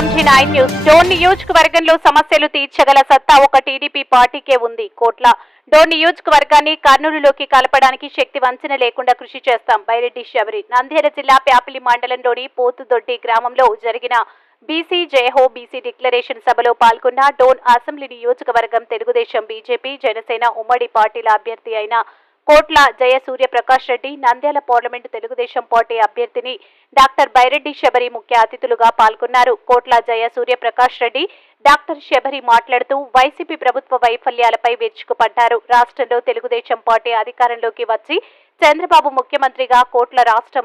MG9 news. Dhone నియోజకవర్గంలో సమస్యలు తీర్చగల సత్తా ఒక టీడీపీ పార్టీకే ఉంది. కోట్ల డోన్ నియోజకవర్గాన్ని కర్నూలులోకి కలపడానికి శక్తి వంచన లేకుండా కృషి చేస్తాం. బైరెడ్డి శబరి. నంద్యాల జిల్లా ప్యాపిలి మండలంలోని పోతుదొడ్డి గ్రామంలో జరిగిన బీసీ జయహో బీసీ డిక్లరేషన్ సభలో పాల్గొన్న డోన్ అసెంబ్లీ నియోజకవర్గం తెలుగుదేశం, బీజేపీ, జనసేన ఉమ్మడి పార్టీల అభ్యర్థి అయిన కోట్ల జయ సూర్యప్రకాష్ రెడ్డి, నంద్యాల పార్లమెంటు తెలుగుదేశం పార్టీ అభ్యర్థిని డాక్టర్ బైరెడ్డి శబరి ముఖ్య అతిథులుగా పాల్గొన్నారు. కోట్ల జయ సూర్యప్రకాష్ రెడ్డి, డాక్టర్ శబరి మాట్లాడుతూ వైసీపీ ప్రభుత్వ వైఫల్యాలపై విరుచుకుపడ్డారు. రాష్ట్రంలో తెలుగుదేశం పార్టీ అధికారంలోకి వచ్చి చంద్రబాబు ముఖ్యమంత్రిగా, కోట్ల రాష్ట్ర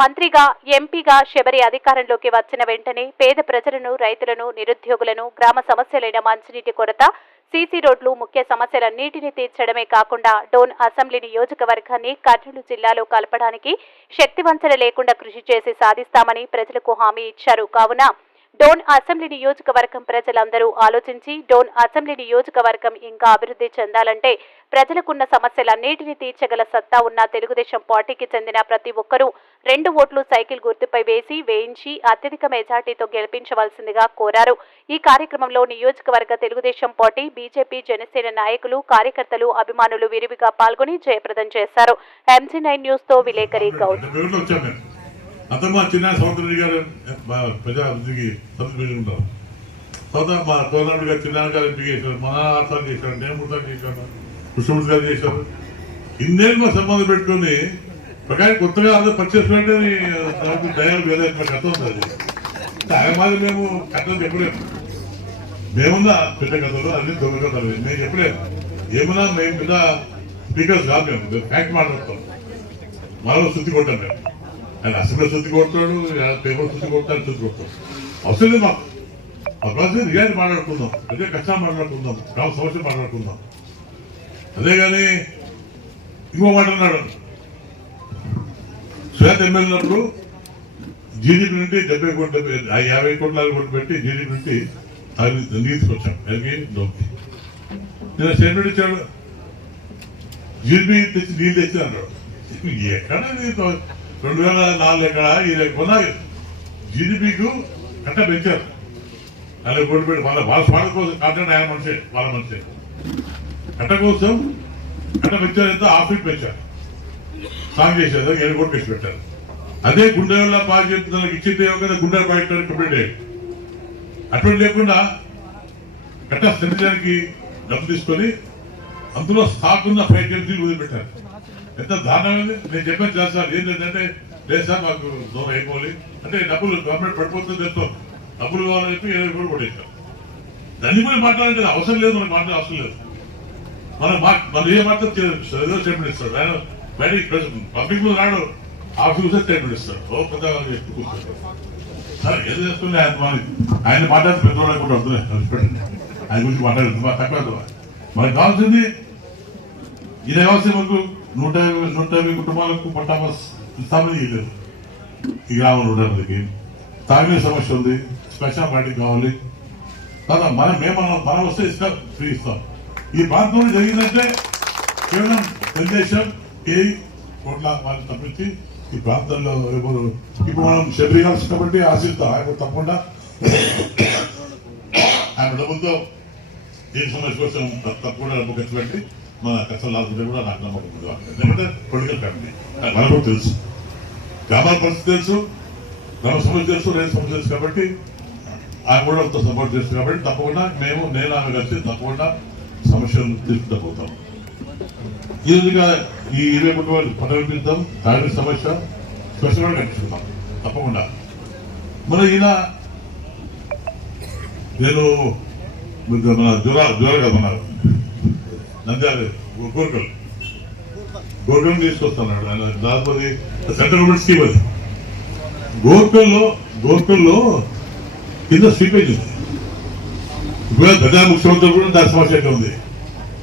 మంత్రిగా, ఎంపీగా శబరి అధికారంలోకి వచ్చిన వెంటనే పేద ప్రజలను, రైతులను, నిరుద్యోగులను, గ్రామ సమస్యలైన మంచినీటి కొరత, సీసీ రోడ్లు ముఖ్య సమస్యలన్నింటినీ తీర్చడమే కాకుండా డోన్ అసెంబ్లీ నియోజకవర్గాన్ని కర్నూలు జిల్లాలో కలపడానికి శక్తివంచన లేకుండా కృషి చేసి సాధిస్తామని ప్రజలకు హామీ ఇచ్చారు. కావున డోన్ అసెంబ్లీ నియోజకవర్గం ప్రజలందరూ ఆలోచించి డోన్ అసెంబ్లీ నియోజకవర్గం ఇంకా అభివృద్ధి చెందాలంటే ప్రజలకున్న సమస్యలన్నింటినీ తీర్చగల సత్తా ఉన్న తెలుగుదేశం పార్టీకి చెందిన ప్రతి ఒక్కరూ 2 ఓట్లు సైకిల్ గుర్తుపై వేయించి అత్యధిక మెజార్టీతో గెలిపించవలసిందిగా కోరారు. ఈ కార్యక్రమంలో నియోజకవర్గ తెలుగుదేశం పార్టీ, బీజేపీ, జనసేన నాయకులు, కార్యకర్తలు, అభిమానులు విరివిగా పాల్గొని జయప్రదం చేశారు. MG9 న్యూస్ తో విలేకరి గౌడ్. మా చిన్న సోదరుడి గారు ప్రజా అభివృద్ధికి ఉంటాం. సోదరు మా తోనాడు గారు చిన్న గారు ఎంపిక చేశారు, మన ఆర్థాలు చేశారు, నేను ముడతాలు చేశాను, కృష్ణమూర్తి గారు చేశారు. ఇన్నేళ్ళు మా సంబంధం పెట్టుకుని ప్రకారం కొత్తగా అందరూ పనిచేస్తున్నట్టే దయాలు వేరే కథ ఉంది. అది ఆయన మాది మేము కథలు చెప్పలేము. మేమున్నా పెద్ద కథలు అన్ని దొంగ కథలు మేము చెప్పలేము. ఏమన్నా మేము పెద్ద స్పీకర్స్ కాదు, మేము ఫ్యాక్ట్ మాట్లాడతాం. మనలో శుద్ధి కొట్టాం. మేము ఆయన అసెంబ్లీ శుద్ధి కొడతాడు, పేపర్ శుద్ధి కొడతాడు, శుద్ధి కొడతాడు. అవసరం లేదు మాకు. అవసరం రియాలిటీ మాట్లాడుకుందాం, అదే కష్టాలు మాట్లాడుకుందాం, గ్రామ సమస్యలు మాట్లాడుకుందాం. అదే కానీ ఇంకో మాట అన్నాడు, శ్వేత ఎమ్మెల్యే ఉన్నప్పుడు జీడీపీ నుండి 50 కోట్ల పెట్టి జీడీపీ నుండి తీసుకొచ్చాం. లోకి నేను స్టేట్మెంట్ ఇచ్చాడు, జీడీపీ తెచ్చి నీళ్ళు తెచ్చి అన్నాడు. ఎక్కడ 2004 ఎక్కడ కొన్నా జీడీపీకు కట్ట పెంచారు. 40 కోట్లు పెట్టి వాళ్ళ స్వాగత కోసం కాంట్రాక్ట్ ఆయన మనిషి, వాళ్ళ మనిషి కట్ట కోసం కట్ట పెంచారు. ఎంత ఆఫీస్ పెంచారు, సాంగ్ చేశారు, 7 కోట్లు వేసి పెట్టారు. అదే గుండెల బాగా చెప్తున్న ఇచ్చిందే కదా గుండెల బాగా కంప్లీట్ అయ్యాడు. అటువంటి లేకుండా కట్ట స్థితించడానికి డబ్బు తీసుకొని అందులో స్టాక్ ఉన్న 5 కేజీలు వదిలిపెట్టారు. ఎంత దారుణమైంది. నేను చెప్పాను చేస్తాను ఏంటంటే, లేదు సార్ మాకు దూరం అయిపోవాలి అంటే డబ్బులు గవర్నమెంట్ పడిపోతుంది, తెలుసు డబ్బులు కావాలని చెప్పి 7 కోట్లు కొట్టేస్తాం. దాన్ని కూడా మాట్లాడాలంటే అవసరం లేదు, మనకు మాట్లాడే అవసరం లేదు. మనం ఏ మాత్రం ఏదో స్టేట్మెంట్ ఇస్తాడు ఆయన, బయట పబ్లిక్ మీద రాడు, ఆఫీస్ స్టేట్మెంట్ ఇస్తాడు. ఓ పెద్ద కూర్చోండి సార్ ఏదో చేస్తుంది ఆయన మాట్లాడితే పెద్దవాళ్ళకి కూడా వస్తుంది. ఆయన గురించి మాట్లాడుతుంది తక్కువ. మనకు కావాల్సింది ఇది కావాల్సింది మనకు 150 కుటుంబాలకు పట్టాపాస్ ఇస్తామని ఇవ్వలేదు. ఈ గ్రామంలో ఉండడానికి తాగిన సమస్య ఉంది, స్పెషల్ పార్టీ కావాలి కదా. మనం వస్తే ఇస్తాం, ఫ్రీ ఇస్తాం. ఈ ప్రాంతంలో జరిగిందంటే కేవలం తెలుగుదేశం కోట్ల వాళ్ళు తప్పించి ఈ ప్రాంతంలో ఇప్పుడు మనం శబరి గాల్సి కాబట్టి ఆశిస్తాం. ఆయన తప్పకుండా ఆయన డబ్బులతో ఏ సమస్య కోసం తప్పకుండా డబ్బు ఖర్చు పెట్టి మన కష్టం లాగుతుంటే కూడా నాకు నమ్మకం ఉంది. ఎందుకంటే పొలిటికల్ ఫ్యామిలీ మనకు కూడా తెలుసు, గ్రామాల పరిస్థితి తెలుసు, గ్రామ సమస్య తెలుసు, రైతు సమస్య తెలుసు. కాబట్టి ఆయన కూడా సపోర్ట్ చేస్తుంది. కాబట్టి తప్పకుండా నేను ఆమె కలిసి తప్పకుండా సమస్యలు తీసుకుంటూ పోతాం. ఈ విధంగా ఈ 20 కుటుంబాలు పట్టణిద్దాం. తాగిన సమస్య స్పెషల్గా కనిపిస్తున్నాం తప్పకుండా. మన ఈయన నేను మన జ్వరాలు మన నంద్యాల గోర్కల్ తీసుకొస్తున్నాడు ఆయన. దాదాపు సెంట్రల్ గవర్నమెంట్ స్కీమ్ అది. గోర్కల్లో కింద స్వీపేజ్ ఉంది. ఇప్పుడు ప్రజా ముఖ్యమంత్రి కూడా దాని సమస్య ఎక్కడ ఉంది.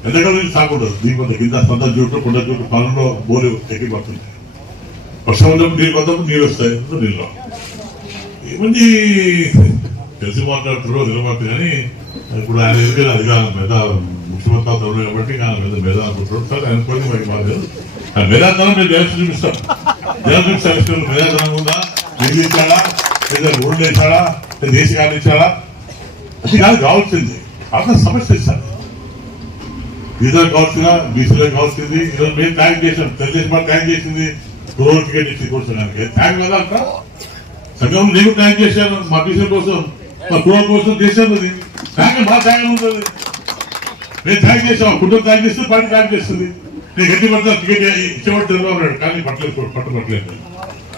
ఎంతకాలం నుంచి సాగుండదు. దీని కింద సొంత జూట్లు, కొండ జూట్లు పాలనలో బోలు ఎక్కి పడుతుంది. వర్షం ఉన్నప్పుడు నీళ్ళు కొంతప్పుడు నీళ్ళు వస్తాయి, నీళ్ళు ఏమంది తెలిసి మాట్లాడుతున్నారో తెలియబడుతుంది. కానీ ఇప్పుడు ఆయన ఎందుకంటే అధికారం మీద ముఖ్యమంత్రి అవుతాడు కాబట్టి ఆయన మీద మీద అనుకుంటున్నాడు. సార్ ఆయన పోయింది మనకి బాగా మేధాతనం మేము దేవస్థ చూపిస్తాం. దేవస్థ మేధాతనం ఉందా, నిధులు ఇచ్చాడా, లేదా రోడ్లు వేసాడా, దేశం కానిచ్చారా? అది కాదు కావాల్సింది. అక్కడ సమస్య ఇస్తారు. బీదర్ కావాల్సిన, బీసీలకు కావాల్సింది. ఈరోజు మేము ట్యాంక్ చేసాం, తెలుగుదేశం పార్టీ ట్యాంక్ చేసింది రూరల్ టికెట్ ఇచ్చి కూర్చోడానికి. ట్యాంక్ కదా అక్కడ సంఘం నేను ట్యాంక్ చేశాను మా బీసీ కోసం, మా రూరల్ కోసం చేశాను. అది ట్యాంక్ మా ట్యాంక్ ఉంటుంది. మేము ట్యాంక్ చేసాం, కుటుంబం ట్యాంక్ చేస్తే పార్టీ ట్యాంక్ చేస్తుంది. నేను గట్టి పడతా టికెట్ ఇచ్చేవాడు తెలుగు కానీ పట్టలేదు.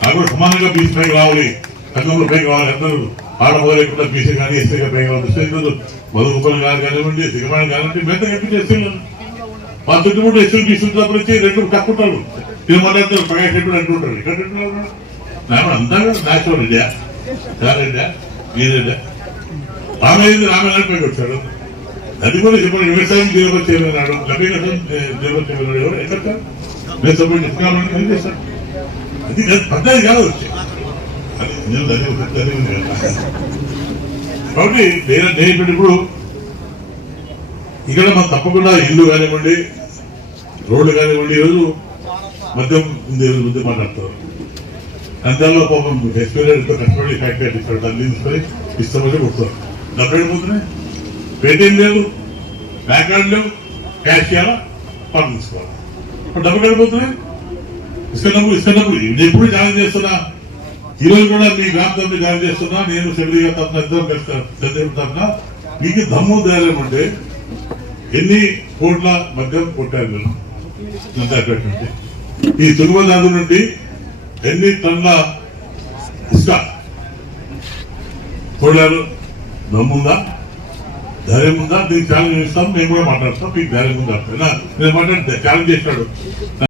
అది కూడా సమానంగా బీసీ పైకి రావాలి, సంఘంలో పైకి రావాలి. అందరూ ఆడమొదలేకుండా బీసీ కానీ ఎస్సీ పైకి రావాలి. మధుగోపాల్ గారు కానివ్వండి, దిగమాన్ కానివ్వండి, మెత్త గట్టి చేస్తున్నాను. మా చుట్టుముట్టు ఎస్సీ బీసీ తరపు నుంచి రెండు తక్కుంటారు. ఇది మాట్లాడతారు ప్రకాష్ రెడ్డి అంటుంటారు. ఇక్కడ అంతా నేచురల్ రెడ్డా, రెడ్డా, మీరెడ్డా, రామేంద్ర పైకి వచ్చాడు. అది కూడా చెప్పండి. వ్యవసాయం జీరోపతి చేయమన్నాడు, లభ్యకం జీరోపతి చేయమన్నాడు. ఎవరు ఎక్కడ నేను సపోర్ట్ చెప్తున్నాను ఏం చేస్తాను. అది పద్ధతి కాదు వచ్చి అది నేను చదివింది కదా. కాబట్టి నేను ఇప్పుడు ఇక్కడ మనం తప్పకుండా ఇల్లు కానివ్వండి, రోడ్లు కానివ్వండి, ఈరోజు మద్యం మాట్లాడతారు. అంతలో పాపం ఎక్స్పీరియన్స్ కష్టపడి ఫ్యాక్టరీ ఇస్తాడు. దాన్ని తీసుకొని ఇష్టమైతే కొడతారు. డబ్బు పోతున్నాయి, పేటీఎం లేదు, బ్యాంక్ కార్డు లేవు, క్యాష్ చేయాలా, పని తీసుకోవాలి. ఇప్పుడు డబ్బు వెళ్ళిపోతున్నాయి. ఇసుక ఇది ఎప్పుడు జాయిన్ చేస్తున్నా. ఈ రోజు కూడా మీ గ్రామ తరఫున జాయిన్ చేస్తున్నా. నేను సెక్రటరీ తరఫున ఇద్దరం కలిసి తరఫున మీకు దమ్ము ధైర్యం అంటే ఎన్ని కోట్ల మద్యం కొట్టారు మీరు అటువంటి ఈ తుంగభద్ర నుండి ఎన్ని టన్నుల ఇసుక కొడారు? దమ్ముందా, ధైర్యం ఉందా? దీనికి ఛాలెంజ్ ఇస్తాం. మేము కూడా మాట్లాడతాం. మీకు ధైర్యం ఉందా? నేను మాట్లాడితే ఛాలెంజ్ చేసినాడు.